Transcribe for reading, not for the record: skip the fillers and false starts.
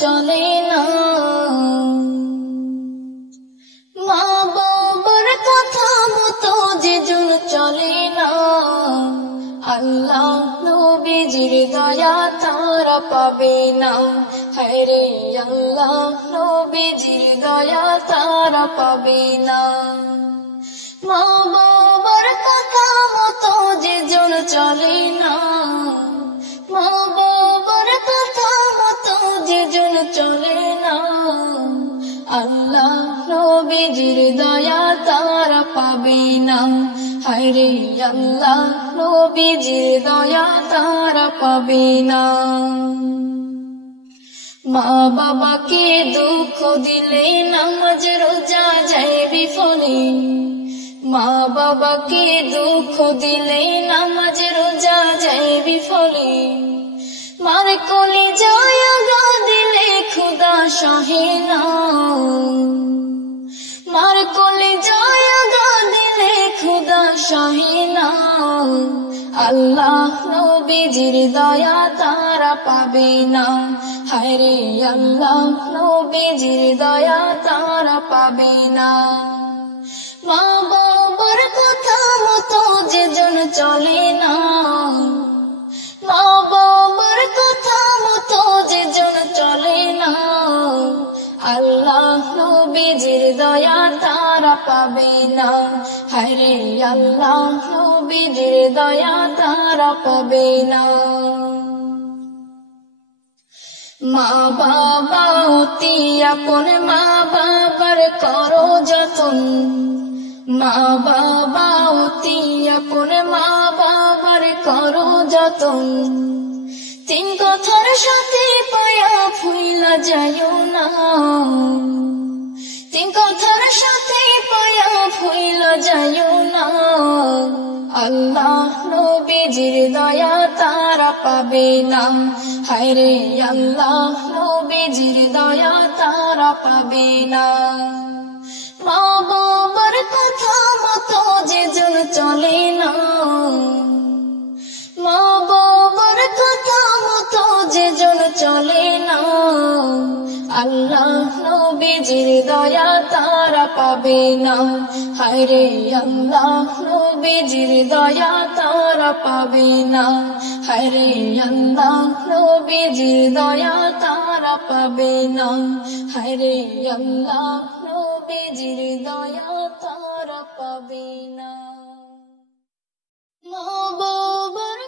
চলে না, মা বাবার কথা মতো যেজন চলে না, আল্লাহ নবীজির দয়া তারা পাবে না। হায়রে আল্লাহ নবীজির দয়া তারা পাবে না। মা বাবার কথা মতো যেজন চলে না, মা বাবার কথা মতো যেজন চলে না, আল্লাহ নবীজির দয়া তারা পাবে না। হায়রে আল্লাহ নবীজির দয়া তারা পাবে না। মা বাবাকে দুঃখ দিলে নামাজ রোজা যায় বিফলে, মা বাবাকে দুঃখ দিলে নামাজ রোজা যায় বিফলে, মার কোলে জায়গা দিলে খোদা সহে না, মার কোলে জায়গা দিলে খোদা সহে না, আল্লাহ নবীজির দয়া তারা পাবে না। হায়রে আল্লাহ নবীজির দয়া তারা পাবে না। মা বাবার কথা মতো যেজন চলে না, মা বাবার কথা মতো যেজন চলে না, আল্লাহ নবীজির দয়া তারা পাবে না। হায়রে আল্লাহ নবীজির দয়া তারা পাবে না। মা বাবা অতি আপন, মা বাবার করো যতন, মা বাবা অতি আপন, মা বাবার করো যতন, তিন কথার সাথে পায়া ফুইলা যায়ও না, তিন কথার সাথে পায়া ফুইলা যায়ও না, আল্লাহ নবীজির দয়া তারা পাবে না। হায়রে আল্লাহ নবীজির দয়া তারা পাবে না। মা বাবার কথা মতো যেজন চলে না, মা বাবার কথা মতো যেজন চলে না, আল্লাহ নবীজির দয়া তারা পাবে না। হায়রে আল্লাহ নবীজির দয়া তারা পাবে না। হায়রে আল্লাহ নবীজির দয়া তারা পাবে না। হায়রে আল্লাহ নবীজির দয়া তারা পাবে না। মা বাবার